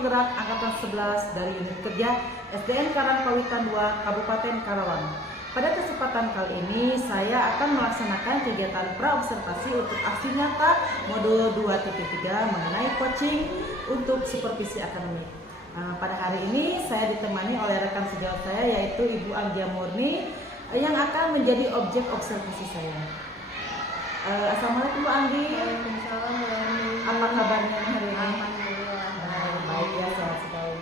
Penggerak Angkatan 11 dari Unit Kerja SDN Karangpawitan 2 Kabupaten Karawang. Pada kesempatan kali ini saya akan melaksanakan kegiatan praobservasi untuk aksi nyata modul 2.3 mengenai coaching untuk supervisi akademik. Pada hari ini saya ditemani oleh rekan sejawat saya yaitu Ibu Anggia Murni yang akan menjadi objek observasi saya. Assalamualaikum Bu Anggi. Waalaikumsalam warahmatullahi Apa kabarnya hari ini? Alhamdulillah. Baik ya, sehat sekali.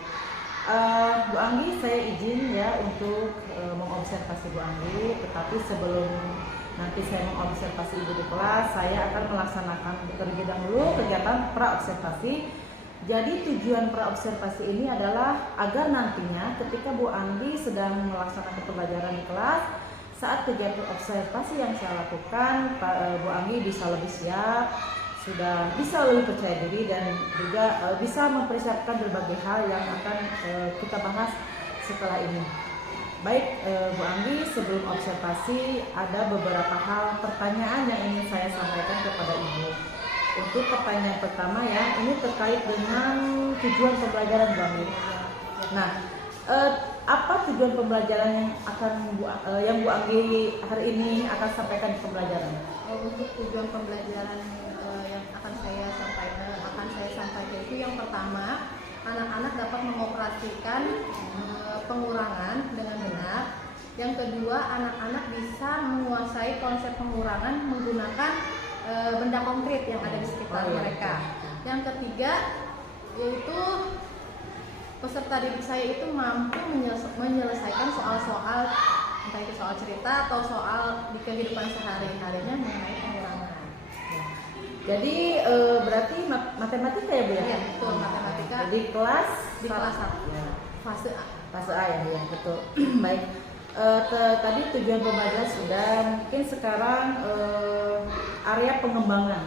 Bu Anggi, saya izin ya untuk mengobservasi Bu Anggi, tetapi sebelum nanti saya mengobservasi Ibu di kelas, saya akan melaksanakan terlebih dahulu kegiatan praobservasi. Jadi tujuan praobservasi ini adalah agar nantinya ketika Bu Anggi sedang melaksanakan pembelajaran di kelas, saat kegiatan observasi yang saya lakukan, Bu Anggi bisa lebih siap, sudah bisa lebih percaya diri, dan juga bisa mempersiapkan berbagai hal yang akan kita bahas setelah ini. Baik Bu Anggi, sebelum observasi ada beberapa hal pertanyaan yang ingin saya sampaikan kepada Ibu. Untuk pertanyaan pertama ya, ini terkait dengan tujuan pembelajaran Bu Anggi. Nah, apa tujuan pembelajaran yang Bu Anggi hari ini akan sampaikan di pembelajaran? Untuk tujuan pembelajaran yang akan saya sampaikan itu yang pertama, anak-anak dapat mengoperasikan pengurangan dengan benar. Yang kedua, anak-anak bisa menguasai konsep pengurangan menggunakan benda konkret yang ada di sekitar mereka. Yang ketiga, yaitu peserta didik saya itu mampu menyelesaikan soal-soal, entah itu soal cerita atau soal di kehidupan sehari-harinya mengenai pengurangan. Jadi berarti matematika ya Bu ya? Iya, betul, matematika. Di kelas 1 ya. Fase A. Fase A ya, betul. Baik. Tadi tujuan pembelajaran sudah, mungkin sekarang area pengembangan.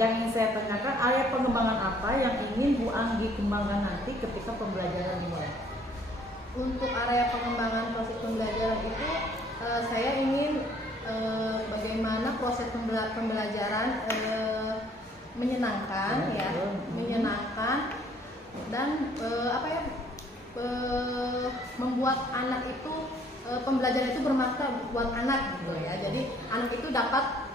Yang ingin saya tanyakan, area pengembangan apa yang ingin Bu Anggi kembangkan nanti ketika pembelajaran dimulai? Untuk area pengembangan proses pembelajaran itu saya ingin bagaimana proses pembelajaran menyenangkan ya, menyenangkan dan membuat anak itu pembelajaran itu bermakna buat anak gitu ya. Jadi anak itu dapat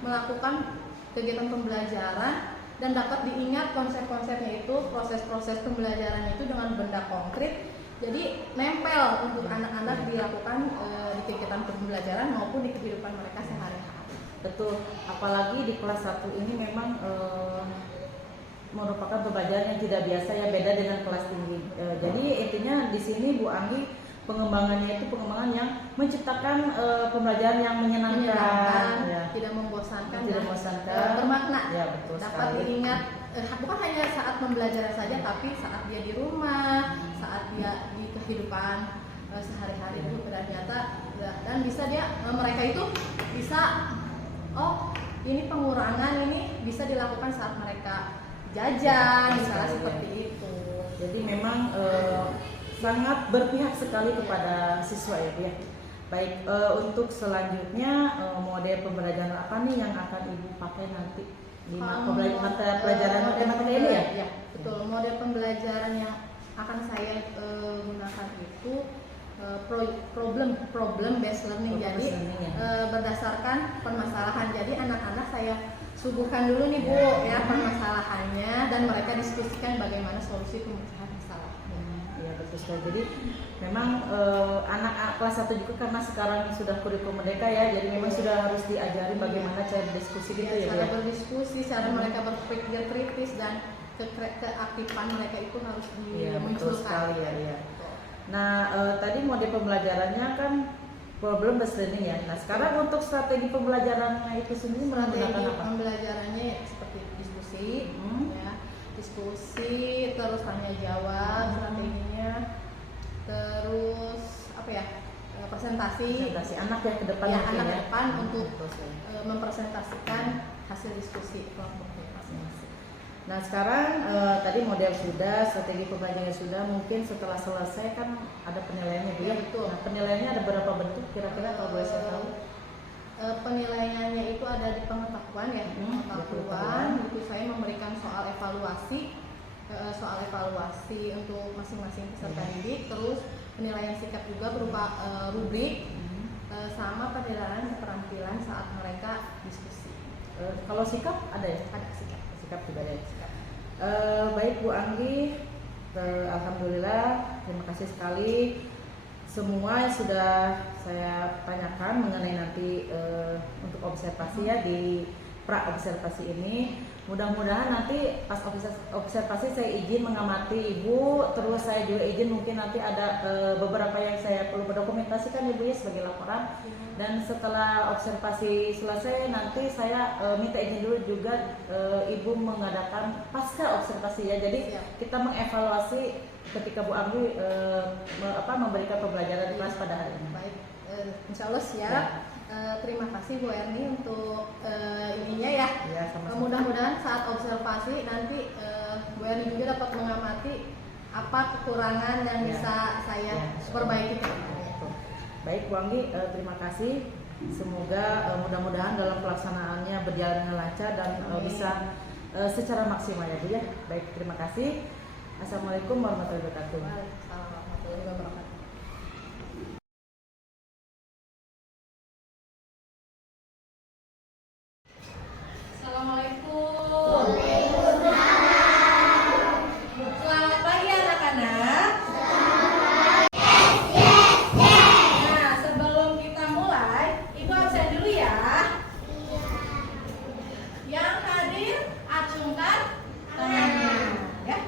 melakukan kegiatan pembelajaran dan dapat diingat konsep-konsepnya itu, proses-proses pembelajaran itu dengan benda konkret. Jadi nempel untuk anak-anak dilakukan di kegiatan pembelajaran maupun di kehidupan mereka sehari-hari. Betul, apalagi di kelas 1 ini memang merupakan pembelajaran yang tidak biasa ya, beda dengan kelas tinggi. Jadi intinya di sini Bu Anggi pengembangannya itu pengembangan yang menciptakan pembelajaran yang menyenangkan ya. Tidak membosankan, bermakna ya, betul, dapat sekali. Diingat bukan hanya saat pembelajaran saja, tapi saat dia di rumah, saat dia di kehidupan sehari-hari itu ternyata, dan bisa mereka itu bisa, oh ini pengurangan ini bisa dilakukan saat mereka jajan, misalnya seperti itu. Jadi memang sangat berpihak sekali kepada siswa ya Bu ya. Baik, untuk selanjutnya model pembelajaran apa nih yang akan Ibu pakai nanti di mata pelajaran matematika ini ya? Ya, betul. Model pembelajaran yang akan saya gunakan itu problem based learning. Jadi berdasarkan permasalahan. Jadi anak-anak saya suguhkan dulu nih Bu ya permasalahannya, dan mereka diskusikan bagaimana solusi pemecahan masalah. Ya betul sekali. Jadi memang anak kelas 1 juga karena sekarang sudah kurikulum merdeka ya, jadi memang sudah harus diajari bagaimana cara berdiskusi gitu ya. Cara berdiskusi, cara mereka berpikir kritis, dan keaktifan mereka itu harus dimunculkan. Ya. Nah tadi mode pembelajarannya kan problem based learning ya. Nah sekarang untuk strategi pembelajarannya itu sendiri menggunakan apa? Pembelajarannya seperti diskusi, ya, diskusi, terus tanya jawab strateginya, terus presentasi anak yang ke depan ya, anak ke depan untuk mempresentasikan hasil diskusi kelompoknya masing-masing. Nah sekarang tadi model sudah, strategi pembelajaran sudah, mungkin setelah selesai kan ada penilaiannya Bu ya. Betul. Nah penilaiannya ada berapa bentuk kira-kira kalau boleh saya tahu? Penilaiannya itu ada di pengetahuan ya, pengetahuan. Itu saya memberikan soal evaluasi soal evaluasi untuk masing-masing peserta didik, terus penilaian sikap juga berupa rubrik, sama penilaian keterampilan saat mereka diskusi. Kalau sikap ada ya? Ada sikap. Sikap juga ada. Baik Bu Anggi, alhamdulillah, terima kasih sekali. Semua yang sudah saya tanyakan mengenai nanti untuk observasi ya di pra observasi ini, mudah-mudahan nanti pas observasi saya izin mengamati Ibu, terus saya juga izin mungkin nanti ada beberapa yang saya perlu berdokumentasikan Ibu ya sebagai laporan. Dan setelah observasi selesai nanti saya minta izin dulu juga Ibu mengadakan pasca observasi ya. Jadi kita mengevaluasi ketika Bu Anggi memberikan pembelajaran kelas pada hari ini. Baik, insya Allah siap. Ya. Terima kasih Bu Erni untuk ininya ya. Ya, mudah-mudahan saat observasi nanti Bu Erni juga dapat mengamati apa kekurangan yang bisa saya perbaiki. Baik Bu Anggi, terima kasih. Semoga mudah-mudahan dalam pelaksanaannya berjalan dengan lancar dan bisa secara maksimal ya Bu ya. Baik, terima kasih. Assalamualaikum warahmatullahi wabarakatuh. Waalaikumsalam warahmatullahi wabarakatuh. Assalamualaikum. Selamat pagi anak-anak. Nah, sebelum kita mulai, Ibu absen dulu ya. Yang hadir acungkan tangannya, ya.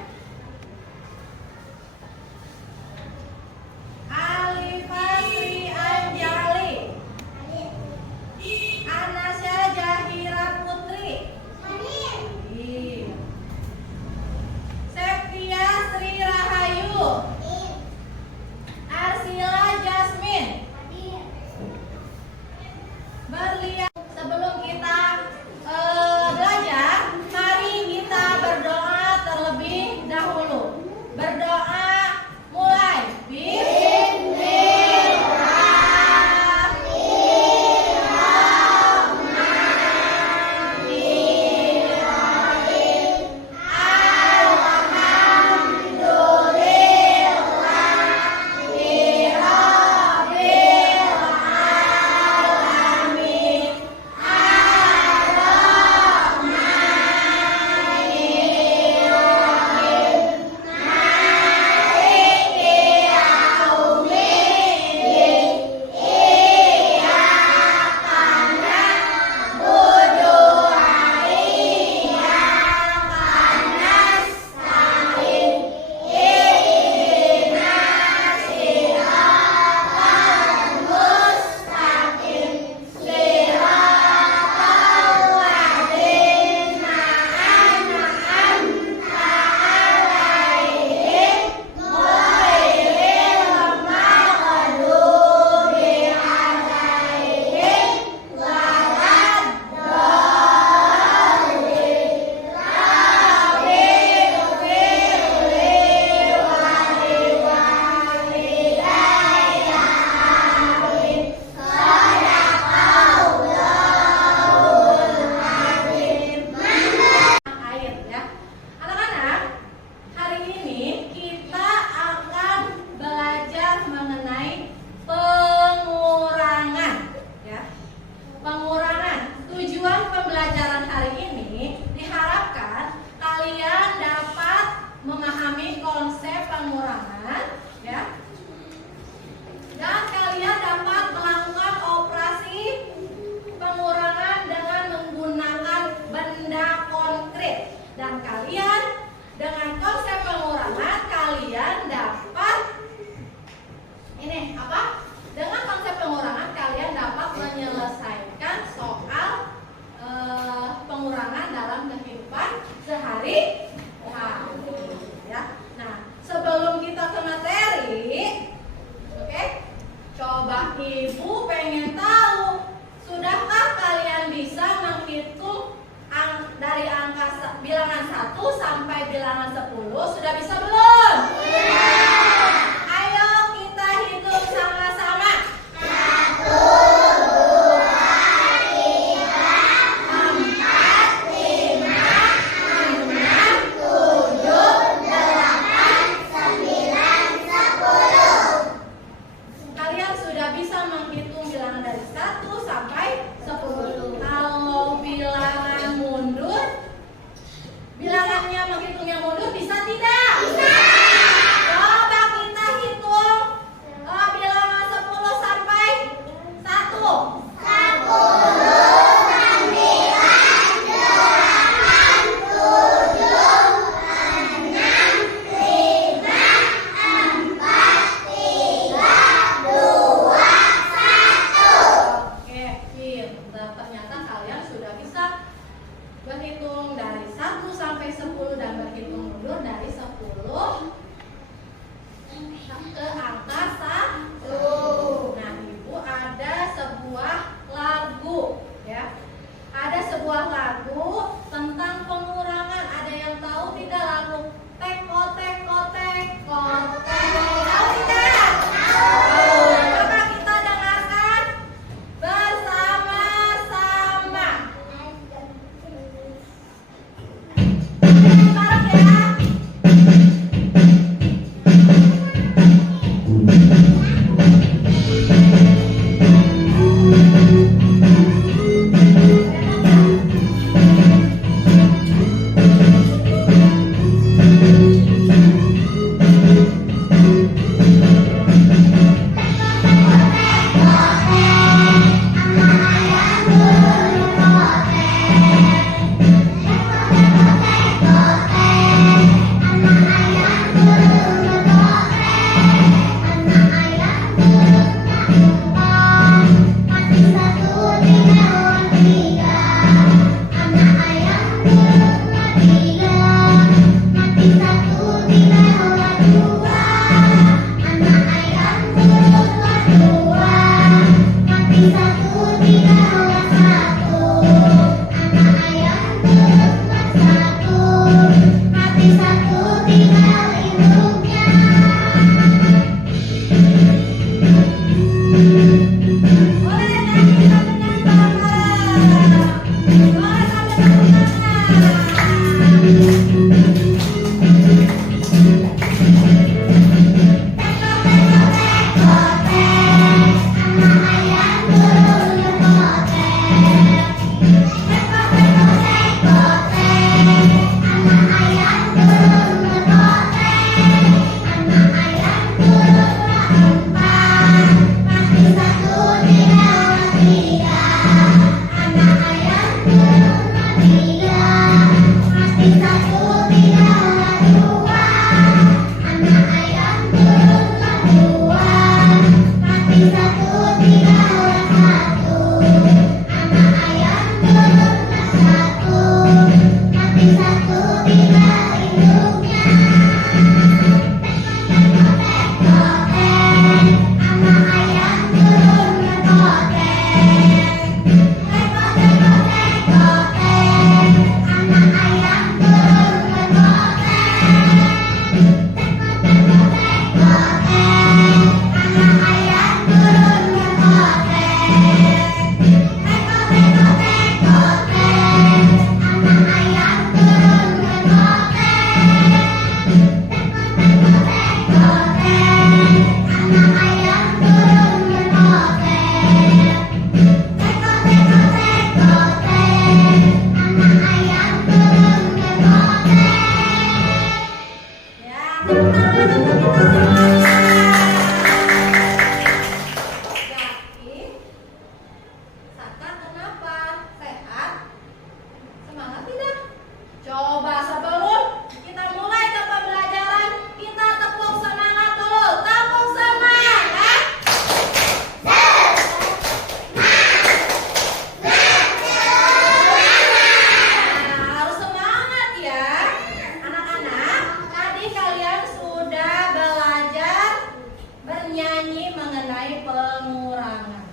bernyanyi mengenai pengurangan.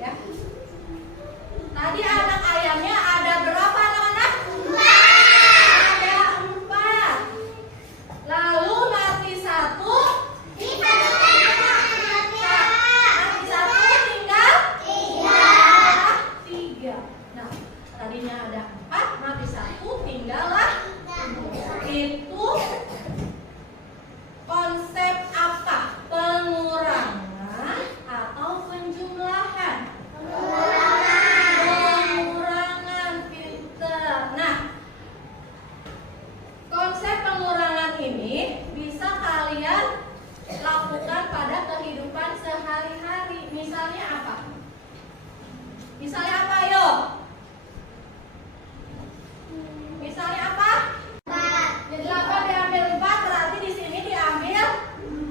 Ya. Tadi anak ayamnya ada berapa anak-anak? 4. Ada 4. Lalu mati 1. Mati 1 tinggal 3. Nah, tadinya ada 4, mati 1, tinggallah. Itu konsep apa? Pengurangan atau penjumlahan? Pengurangan, pinter. Nah, konsep pengurangan ini bisa kalian lakukan pada kehidupan sehari-hari. Misalnya apa? Misalnya apa, yo? Misalnya apa? 8 diambil 4, berarti di sini diambil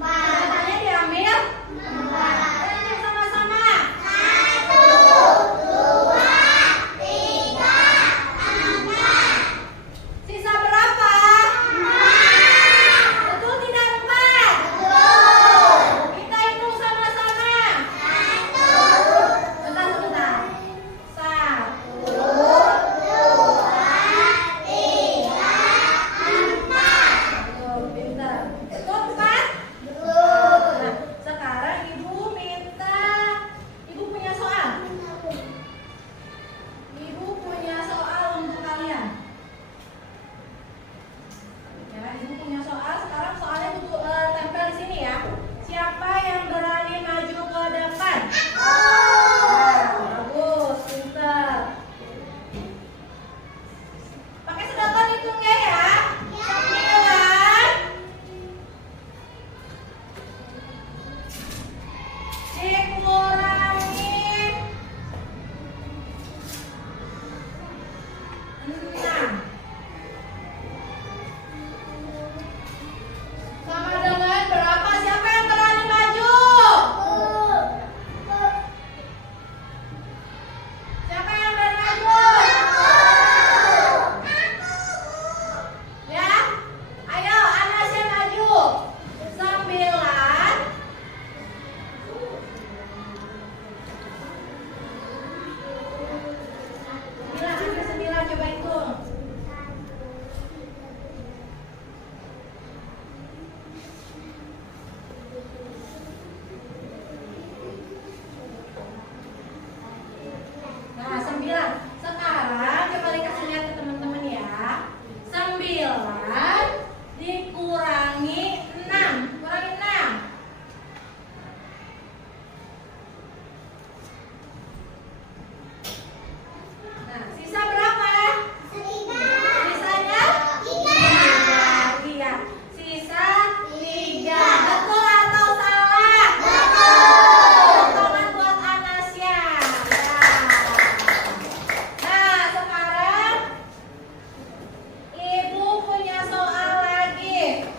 4. Katanya diambil 4. Ini sama-sama. 1, 2, 3, 4. Sisa berapa? 4. Betul tidak 4? Betul. Kita hitung sama-sama. 1. Bentar. 1, 2, 3, 4. Pintar. Betul 4? Betul. Nah, sekarang ibu minta, ibu punya soal. Ibu punya soal untuk kalian. Ya, ibu punya soal. Sekarang soalnya butuh tempel di sini ya. Siapa yang berani maju ke depan? Nah, bagus, pintar. Pakai sedotan hitungnya ya. 9 dikurangi 6 sama dengan berapa? Siapa yang berani maju? Siapa yang berani maju? Ya, ayo Anasya maju. 9. Bila ada 9, coba hitung. Nah, 9. Sekarang coba dikasih lihat ke teman-teman ya. 9 dikurangi 6. Kurangi 6. Nah, sisa berapa? Sisanya? 3. Iya. Sisa 3. Betul atau salah? Betul. Tangan buat Anasya. Nah, sekarang ibu punya soal lagi.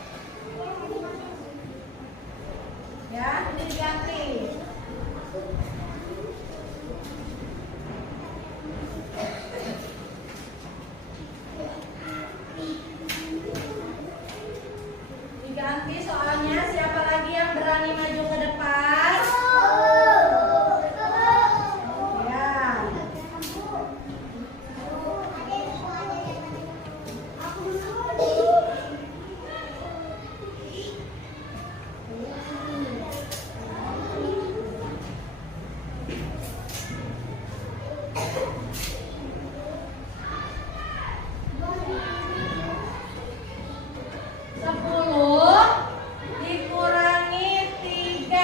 Ya, ini diganti. Diganti soalnya. Siapa lagi yang berani maju ke depan? Ya. Sepuluh dikurangi 3.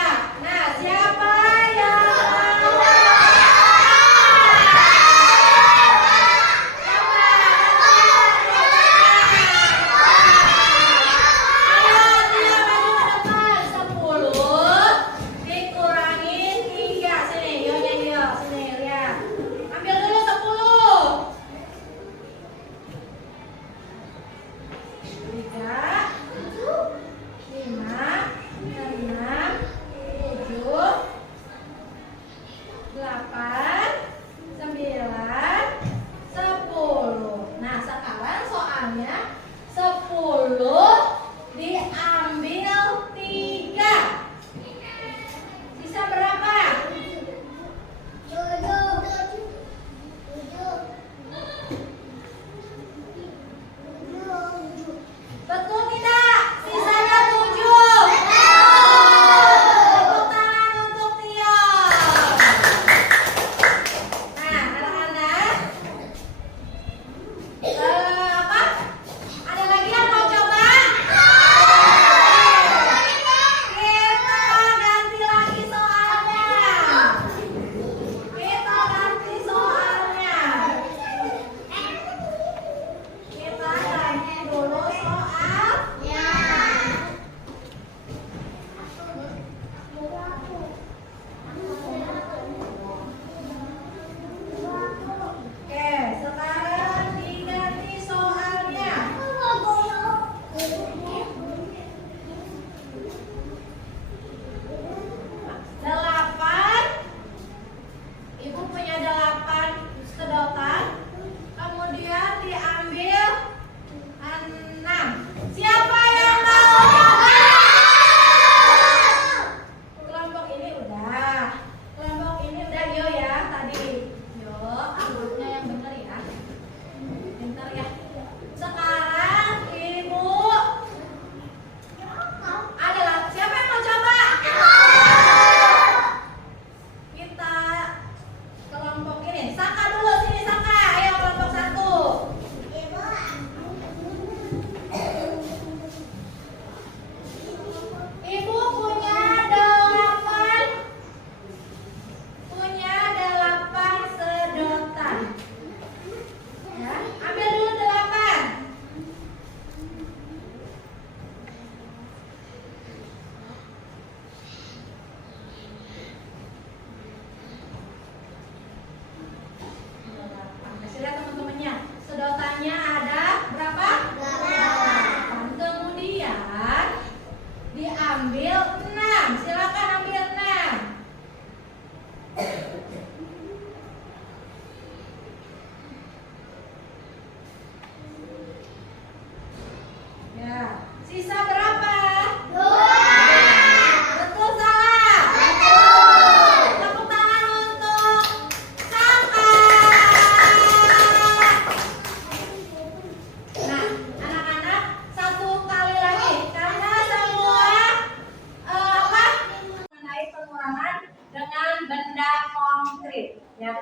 chemistry ya.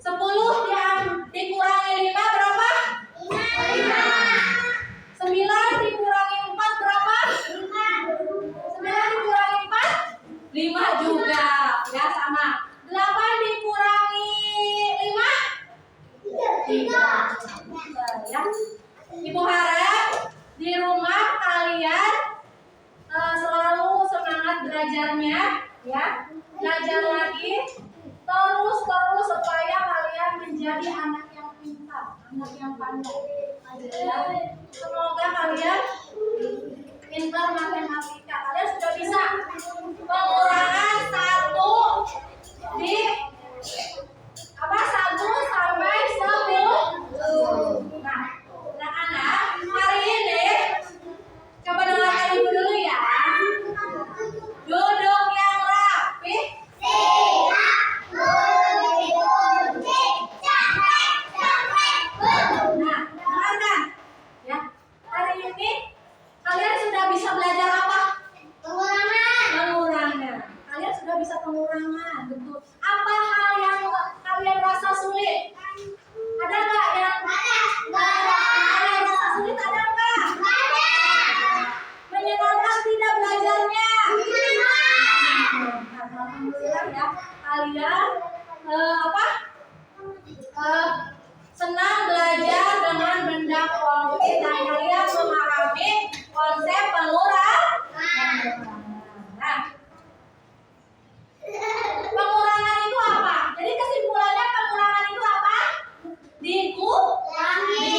10 dikurangi 5 berapa? 5. 9 dikurangi 4 berapa? 9 dikurangi 4? 5 juga. Ya sama. 8 dikurangi 5? 3. Ya. Ibu harap di rumah kalian selalu semangat belajarnya ya. Belajar lagi terus supaya kalian menjadi anak yang pintar, anak yang pandai. Ya. Semoga kalian pintar matematika. Kalian sudah bisa pengurangan 1 di 1 sampai 10. Nah, anak-anak hari ini coba dengarkan ibu dulu ya. Duduk yang rapi. Nah, dengarkan ya. Hari ini kalian sudah bisa belajar apa? Pengurangan. Kalian sudah bisa pengurangan, betul. Apa hal yang kalian rasa sulit? Ada nggak yang rasa sulit? Ada nggak? Menyenangkan tidak belajarnya? Alhamdulillah ya. Kalian senang belajar dengan benda konkret dan kalian memahami konsep pengurangan. Nah, pengurangan itu apa? Jadi kesimpulannya pengurangan itu apa? Dikurangi.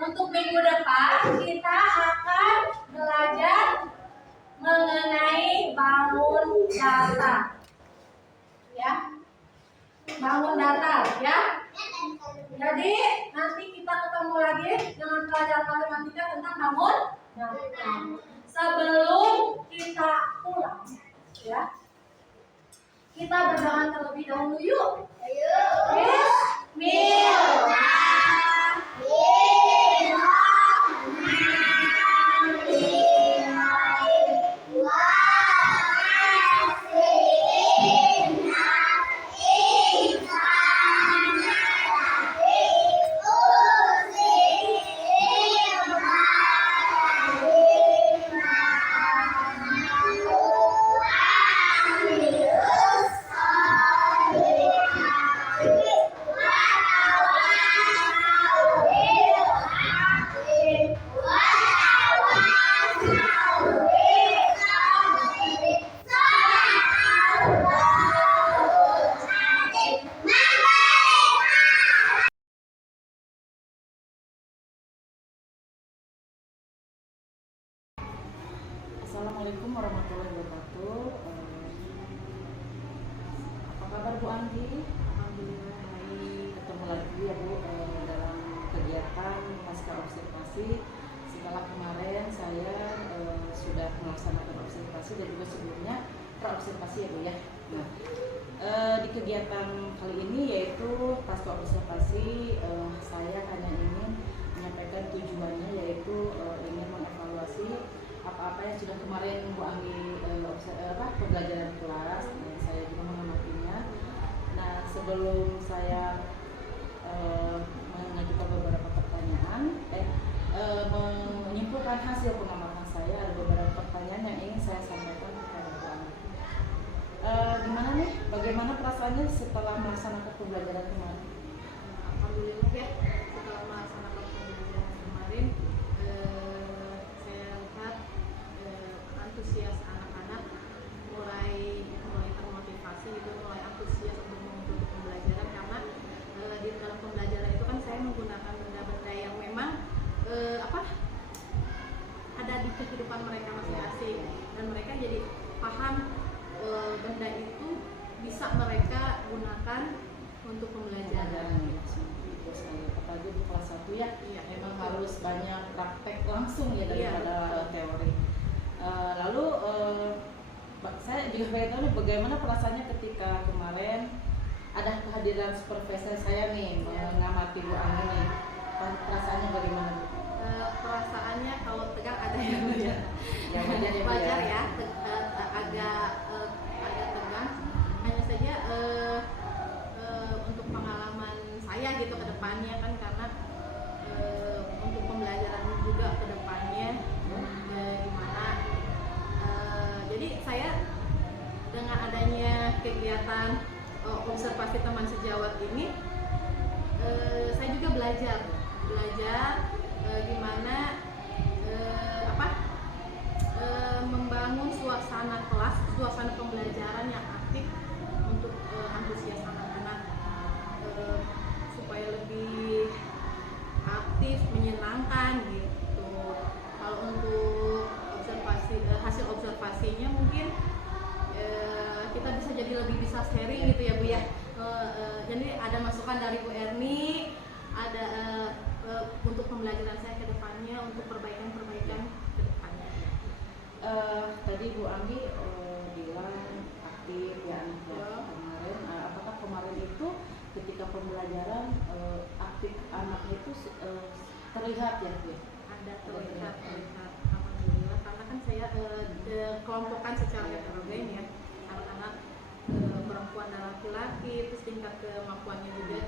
Untuk minggu depan kita akan belajar mengenai bangun data. Ya. Bangun data ya. Jadi nanti kita ketemu lagi dengan pelajaran matematika tentang bangun data. Sebelum kita pulang ya. Kita berdoa terlebih dahulu yuk. Assalamualaikum warahmatullahi wabarakatuh. Apa kabar Bu Anggi? Alhamdulillah baik. Ketemu lagi ya Bu dalam kegiatan pasca observasi. Setelah kemarin saya sudah melaksanakan observasi dan juga sebelumnya praobservasi ya Bu ya. Nah, di kegiatan kali ini yaitu pasca observasi saya hanya ingin menyampaikan tujuannya yaitu ingin mengevaluasi apa-apa yang sudah kemarin Bu Anggi pembelajaran kelas dan saya juga mengamatinya. Nah, sebelum saya mengajukan beberapa pertanyaan, menyimpulkan hasil pengamatan saya, ada beberapa pertanyaan yang ingin saya sampaikan kepada Bu Anggi. Gimana nih? Bagaimana perasaannya setelah melaksanakan pembelajaran kemarin? Alhamdulillah ya, setelah melaksanakan pembelajaran kemarin saya lihat antusias anak-anak mulai termotivasi gitu, mulai antusias untuk mengikuti pembelajaran karena di dalam pembelajaran itu kan saya menggunakan benda-benda yang memang ada di kehidupan mereka masing-masing dan mereka jadi paham benda itu bisa mereka gunakan untuk pembelajaran. Apalagi di kelas 1 ya, Iya, memang betul. harus banyak praktek langsung ya daripada teori. Lalu saya juga pengen tahu nih bagaimana perasaannya ketika kemarin ada kehadiran supervisor saya nih mengamati Bu Anggi nih. Perasaannya bagaimana Bu? Perasaannya kalau tegang ada yang Yang wajar ya Bu wajar ya. ya, agak tegang depannya kan, karena untuk pembelajaran juga ke depannya gimana. Jadi saya dengan adanya kegiatan observasi teman sejawat ini, saya juga belajar gimana membangun suasana kelas, suasana pembelajaran yang aktif untuk antusias anak-anak, supaya lebih aktif, menyenangkan gitu. Kalau untuk hasil observasinya mungkin kita bisa jadi lebih bisa sharing gitu ya Bu ya. Jadi ada masukan dari Bu Erni, ada untuk pembelajaran saya ke depannya, untuk perbaikan-perbaikan ke depannya. Tadi Bu Anggi bilang aktif ya kemarin. Apakah kemarin itu ketika pembelajaran aktif anaknya itu terlihat ya Bu? Ada terlihat. Alhamdulillah, karena kan saya kelompokkan secara heterogen ya, anak-anak perempuan dan laki-laki, terus tingkat kemampuannya juga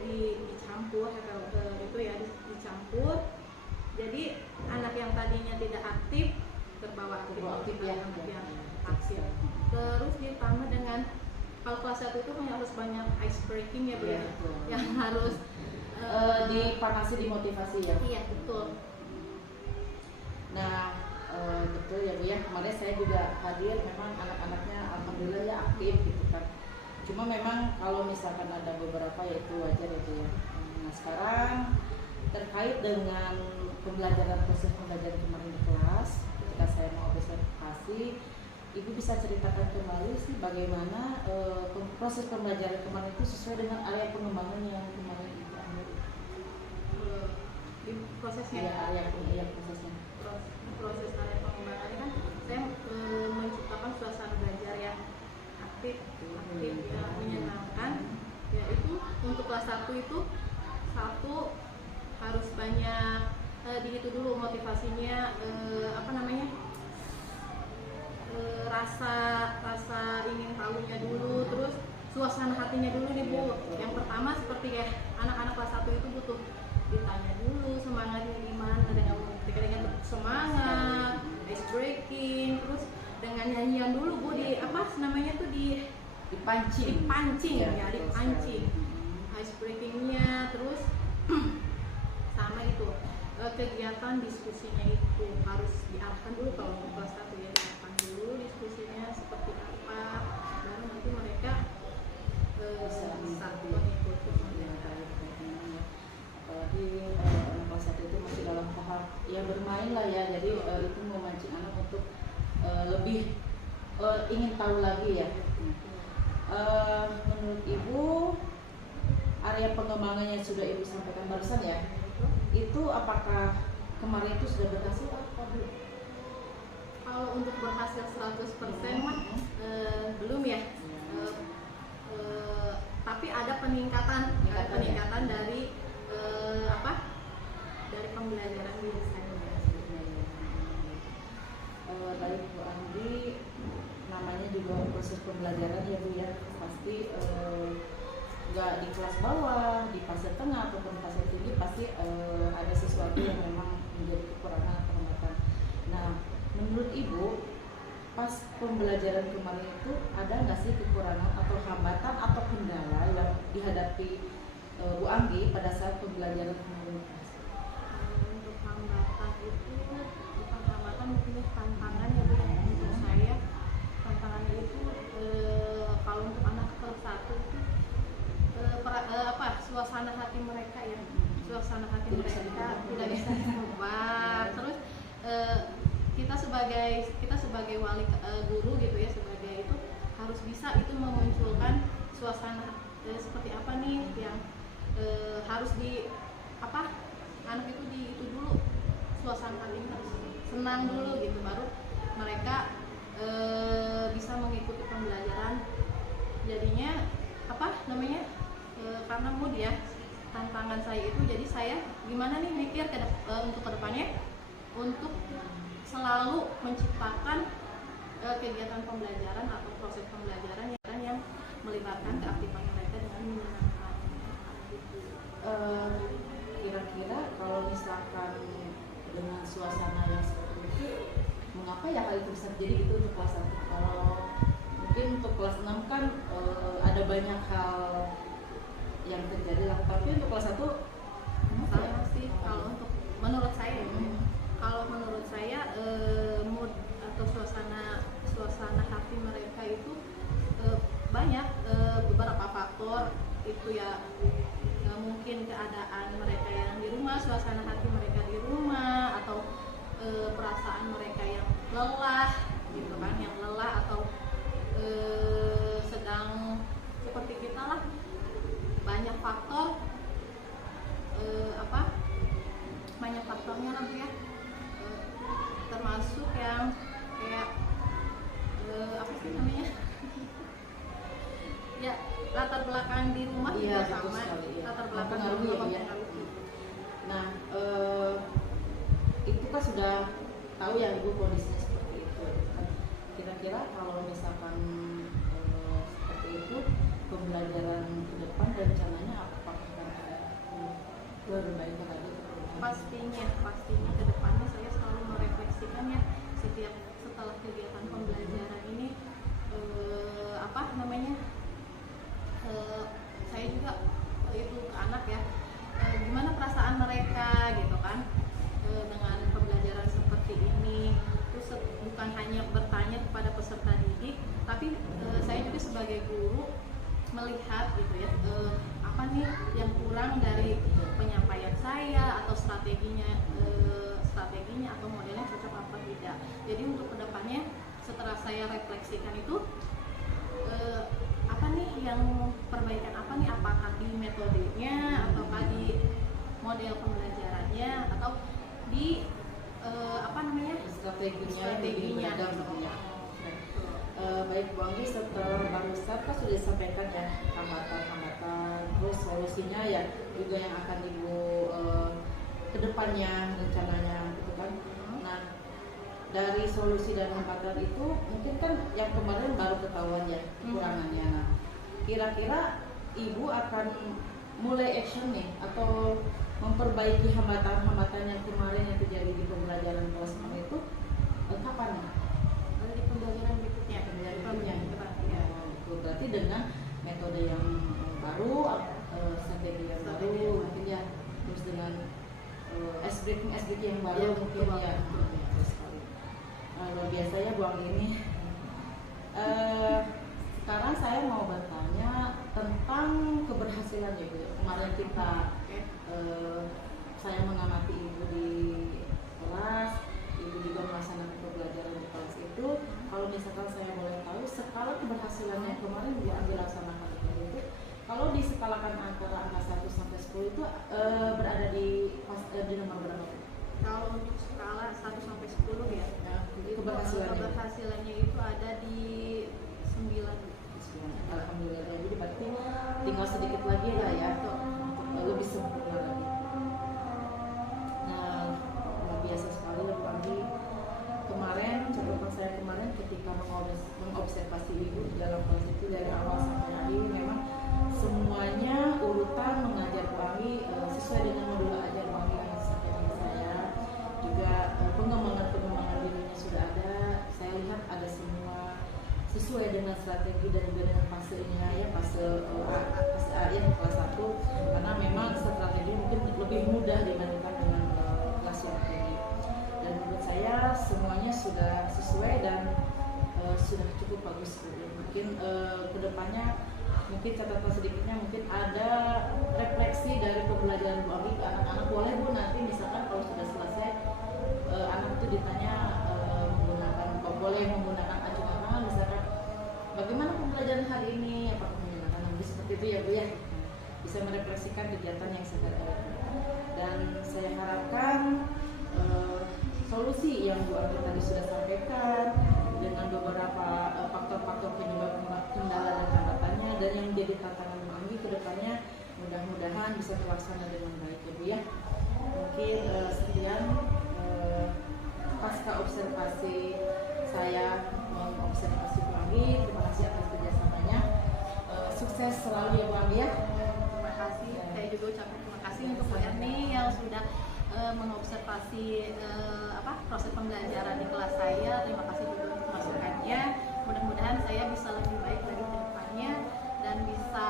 dicampur itu ya, dicampur. Jadi anak yang tadinya tidak aktif terbawa aktif ya, yang aktif. Terus ditambah dengan kalau kelas 1 itu kan harus banyak ice breaking ya Bu ya, yang harus dipanasi, dimotivasi ya. Iya betul. Nah betul ya Bu ya, kemarin saya juga hadir, memang anak-anaknya alhamdulillah ya aktif gitu kan. Cuma memang kalau misalkan ada beberapa ya itu wajar ya Bu ya. Nah sekarang terkait dengan proses pembelajaran kemarin di kelas, ketika saya mau observasi, Ibu bisa ceritakan kembali sih bagaimana proses pembelajaran kemarin itu sesuai dengan area pengembangan yang kemarin Ibu ambil. Di prosesnya Prosesnya. Proses area pengembangannya kan saya menciptakan suasana belajar yang aktif ya, menyenangkan. Ya itu untuk kelas 1 itu harus banyak dihitung dulu motivasinya, rasa ingin tahunya dulu, terus suasana hatinya dulu nih Bu. Yang pertama seperti ya anak-anak kelas 1 itu butuh ditanya dulu semangatnya gimana, dengan semangat, ice breaking, terus dengan nyanyian dulu Bu, dipancing ya, dipancing ice breakingnya, terus sama itu kegiatan diskusinya itu harus diarahkan dulu. Kalau untuk kelas 1 ya diarahkan dulu diskusinya seperti apa, baru nanti mereka bisa mengikuti. Apalagi anak kelas 1 itu masih dalam tahap ya bermain lah ya, jadi itu memancing anak untuk lebih ingin tahu lagi ya. Menurut Ibu, area pengembangannya sudah Ibu sampaikan barusan ya, itu apakah kemarin itu sudah berhasil apa belum? Kalau untuk berhasil 100% mah belum ya. Tapi ada peningkatan dari dari pembelajaran di saya. Dari Bu Andi, namanya juga proses pembelajaran ya Bu ya, pasti nggak di kelas bawah, di fase tengah ataupun fase tinggi pasti ada sesuatu yang memang menjadi kekurangan atau hambatan. Nah, menurut Ibu, pas pembelajaran kemarin itu ada nggak sih kekurangan atau hambatan atau kendala yang dihadapi Bu Anggi pada saat pembelajaran kemarin? Untuk hambatan itu bukan hambatan, mungkin tantangan ya Bu. Untuk saya tantangannya itu kalau untuk anak kelas 1 itu suasana hati mereka ya, suasana hati mereka tidak bisa ditebak. Terus kita sebagai wali guru gitu ya, sebagai itu harus bisa itu memunculkan suasana seperti apa nih yang harus anak itu itu dulu suasana hatinya harus senang dulu gitu, baru mereka bisa mengikuti pembelajaran. Jadinya karena mood ya, tantangan saya itu, jadi saya gimana nih mikir untuk kedepannya untuk selalu menciptakan kegiatan pembelajaran atau proses pembelajaran yang melibatkan keaktifan mereka dengan menyenangkan gitu. eh, kira-kira kalau misalkan dengan suasana yang seperti itu, mengapa ya hal itu bisa terjadi gitu untuk kelas 1? Kalau mungkin untuk kelas 6 kan ada banyak hal yang terjadi lah, tapi untuk kelas 1 Sama sih kalau untuk menurut saya gitu ya. Kalau menurut saya mood atau suasana hati mereka itu banyak beberapa faktor itu ya. Mungkin keadaan mereka yang di rumah, suasana hati mereka di rumah, atau perasaan mereka yang lelah gitu kan, yang lelah atau sedang seperti kita lah, banyak faktor banyak faktornya lah ya. Termasuk yang kayak apa sih namanya ya, latar belakang di rumah Iya, juga betul sama, sekali, iya. latar belakang di Mempengaruhi rumah ya, iya. mempengaruhi. Nah, itu kan sudah tahu ya Ibu kondisinya seperti itu. Kira-kira kalau misalkan seperti itu, pembelajaran ke depan rencananya apakah akan ada perbaikan lagi? Pastinya ke depannya saya selalu merefleksikan ya, setelah kegiatan pembelajaran ini saya juga itu ke anak ya, gimana perasaan mereka gitu kan dengan pembelajaran seperti ini. Terus bukan hanya bertanya kepada peserta didik, tapi saya juga sebagai guru melihat gitu ya, apa nih yang kurang dari penyampaian saya, atau strateginya atau modelnya cocok apa tidak. Jadi untuk kedepannya setelah saya refleksikan itu, apa nih yang perbaikan apa nih, apakah di metodenya, ataukah di model pembelajarannya, atau di strateginya gitu ya. Baik Bu Anggi, setelah barusan kan sudah disampaikan ya hambatan-hambatan, terus solusinya ya juga yang akan Ibu kedepannya rencananya gitu kan. Nah, dari solusi dan hambatan itu mungkin kan yang kemarin baru ketahuan ya kekurangannya. Nah, kira-kira Ibu akan mulai action nih atau memperbaiki hambatan-hambatan yang kemarin yang terjadi di pembelajaran kelas 6 itu kapan nih? di pembelajaran berikutnya. Ya, berarti dengan metode yang baru, strategi yang baru, mungkin ya, terus dengan SBK yang baru, Ya, mungkin ya, terus sekali. Luar biasa ya Bu Anggi ini. Sekarang saya mau bertanya tentang keberhasilan ya Bu. Kemarin kita saya mengamati Ibu di kelas, Ibu juga melaksanakan pembelajaran di kelas itu. Kalau misalkan saya boleh tahu, skala keberhasilannya kemarin Bu Anggi laksanakan itu, kalau diskalakan antara angka 1 sampai 10 itu berada di nomor berapa? Kalau untuk skala 1 sampai 10 ya, keberhasilannya itu ada di 9. Alhamdulillah, jadi berarti tinggal sedikit lagi lah ya untuk lebih sempurna lagi. Nah, luar biasa sekali ya Bu Anggi. Kemarin, catatan saya kemarin ketika mengobservasi Ibu di dalam kelas itu dari awal sampai akhir, memang semuanya urutan mengajar Bu Anggi sesuai dengan modul ajar Bu Anggi yang disampaikan ke saya. Juga pengembangan dirinya sudah ada. Saya lihat ada semua sesuai dengan strategi dan juga dengan fasenya ya, fase yang kelas 1, karena memang strategi mungkin lebih mudah dibandingkan dengan kelas yang tinggi. Dan menurut saya semuanya sudah sesuai dan sudah cukup bagus. Mungkin kedepannya mungkin catatan sedikitnya, mungkin ada refleksi dari pembelajaran Bu Anggi ke anak-anak. Boleh Bu, nanti misalkan kalau sudah selesai anak itu ditanya boleh menggunakan acuan tangan, misalkan bagaimana pembelajaran hari ini, apakah menggunakan language seperti itu ya Bu ya, bisa merefleksikan kegiatan yang sedang ada. Dan saya harapkan solusi yang Bu Anggi tadi sudah sampaikan dengan beberapa faktor-faktor penyebab kendala dan hambatannya, dan yang menjadi tantangan Bu Anggi ke depannya, mudah-mudahan bisa terlaksana dengan baik ya Bu ya. Mungkin sekian pasca observasi saya mengobservasi Bu Anggi. Terima kasih atas kerjasamanya. Sukses selalu ya Bu Anggi ya. Terima kasih. Saya juga ucapkan terima kasih. kasih untuk Bu Erni yang sudah mengobservasi proses pembelajaran di kelas saya. Terima kasih juga untuk masukannya. Mudah-mudahan saya bisa lebih baik lagi ke depannya dan bisa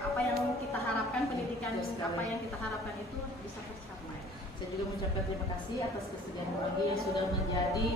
apa yang kita harapkan, pendidikan apa yang kita harapkan itu bisa tercapai. Saya juga mengucapkan terima kasih atas kesediaan Bu Anggi yang sudah menjadi